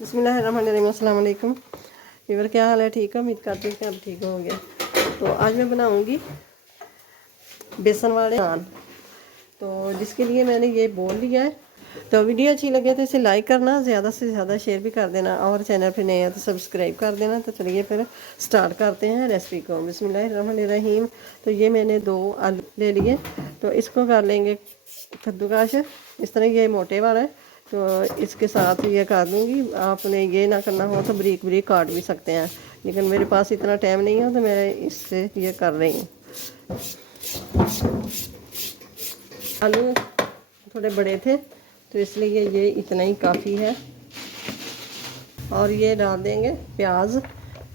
बिस्मिल्लाहिर्रहमानिर्रहीम, अस्सलाम वालेकुम। वीवर क्या हाल है? ठीक है, उम्मीद करती हूँ कि अब ठीक होंगे। तो आज मैं बनाऊँगी बेसन वाले नान। तो जिसके लिए मैंने ये बोल लिया है। तो वीडियो अच्छी लगे तो इसे लाइक करना, ज़्यादा से ज़्यादा शेयर भी कर देना, और चैनल पे नए हैं तो सब्सक्राइब कर देना। तो चलिए फिर स्टार्ट करते हैं रेसिपी को। बिस्मिल्लाहिर्रहमानिर्रहीम। तो ये मैंने 2 आलू ले लिए, तो इसको कर लेंगे कद्दूकश। इस तरह ये मोटे वाला है, तो इसके साथ ये कर दूँगी। आपने ये ना करना हो तो बारीक बारीक काट भी सकते हैं, लेकिन मेरे पास इतना टाइम नहीं है तो मैं इससे ये कर रही हूँ। आलू थोड़े बड़े थे तो इसलिए ये इतना ही काफ़ी है। और ये डाल देंगे प्याज।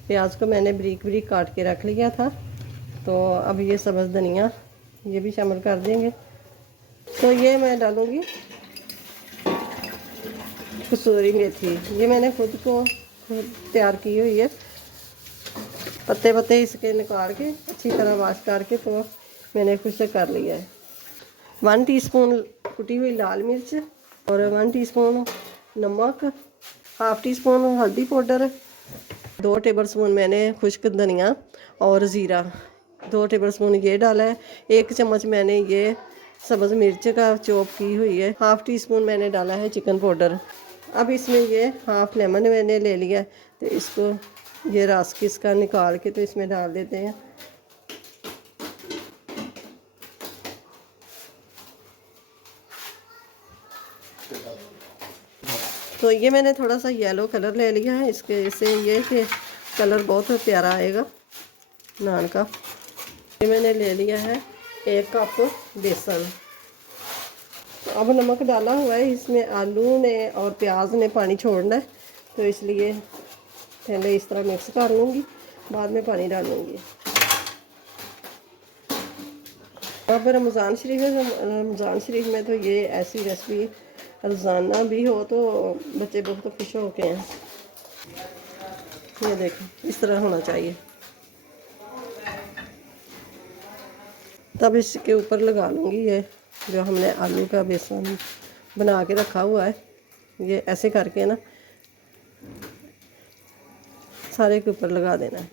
प्याज को मैंने बारीक बारीक काट के रख लिया था। तो अब ये सब्ज़ धनिया ये भी शामिल कर देंगे। तो ये मैं डालूँगी कसूरी मेथी। ये मैंने खुद तैयार की हुई है। पत्ते पत्ते इसके निकाल के अच्छी तरह वाश करके तो मैंने खुद से कर लिया है। 1 टीस्पून कुटी हुई लाल मिर्च और 1 टीस्पून नमक, हाफ़ टी स्पून हल्दी पाउडर, 2 टेबलस्पून मैंने खुश्क धनिया और ज़ीरा 2 टेबलस्पून ये डाला है। 1 चम्मच मैंने ये सब्ज़ मिर्च का चॉप की हुई है। हाफ़ टी स्पून मैंने डाला है चिकन पाउडर। अब इसमें ये हाफ़ लेमन मैंने ले लिया है, तो इसको ये रस किसका निकाल के तो इसमें डाल देते हैं। तो ये मैंने थोड़ा सा येलो कलर ले लिया है, इसके से ये कि कलर बहुत प्यारा आएगा नान का। ये मैंने ले लिया है 1 कप बेसन। तो अब नमक डाला हुआ है, इसमें आलू ने और प्याज ने पानी छोड़ना है, तो इसलिए पहले इस तरह मिक्स कर लूँगी, बाद में पानी डालूँगी। अब रमज़ान शरीफ है, रमज़ान शरीफ में तो ये ऐसी रेसिपी रोज़ाना भी हो तो बच्चे बहुत खुश होके हैं। ये देखें इस तरह होना चाहिए। तब इसके ऊपर लगा लूँगी ये जो हमने आलू का बेसन बना के रखा हुआ है। ये ऐसे करके ना सारे के ऊपर लगा देना है।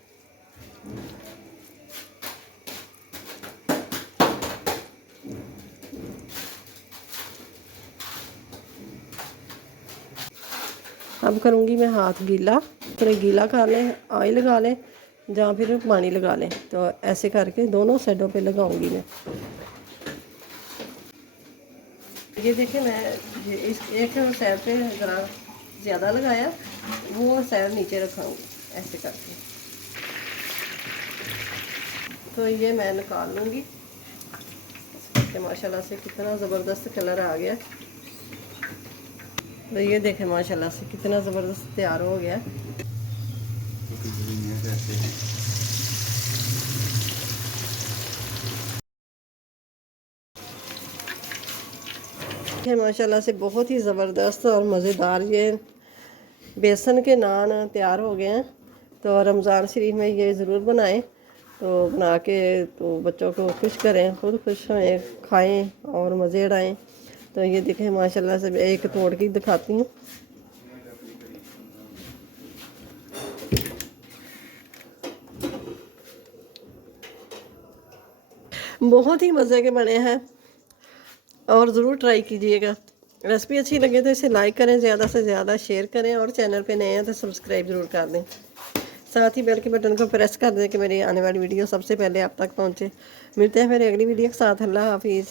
अब करूँगी मैं हाथ गीला, थोड़ा गीला कर लें, ऑयल लगा लें या फिर पानी लगा लें। तो ऐसे करके दोनों साइडों पे लगाऊंगी मैं। ये देखिए मैं ये इस एक साइड पे ज़रा ज़्यादा लगाया, वो साइड नीचे रखाऊंगी ऐसे करके। तो ये मैं निकाल लूँगी। इसके माशाल्लाह से कितना ज़बरदस्त कलर आ गया। तो ये देखें माशाल्लाह से कितना ज़बरदस्त तैयार हो गया। माशाल्लाह से बहुत ही ज़बरदस्त और मज़ेदार ये बेसन के नान तैयार हो गए हैं। तो रमज़ान शरीफ में ये ज़रूर बनाएं। तो बना के तो बच्चों को खुश करें, खुद खुश होएं, खाएं और मज़े उड़ाएं। तो ये देखें माशाल्लाह से एक तोड़ के दिखाती हूँ। बहुत ही मज़े के बने हैं और ज़रूर ट्राई कीजिएगा। रेसिपी अच्छी लगे तो इसे लाइक करें, ज़्यादा से ज़्यादा शेयर करें, और चैनल पे नए हैं तो सब्सक्राइब ज़रूर कर दें। साथ ही बेल के बटन को प्रेस कर दें कि मेरी आने वाली वीडियो सबसे पहले आप तक पहुँचे। मिलते हैं फिर अगली वीडियो के साथ। अल्लाह हाफिज़।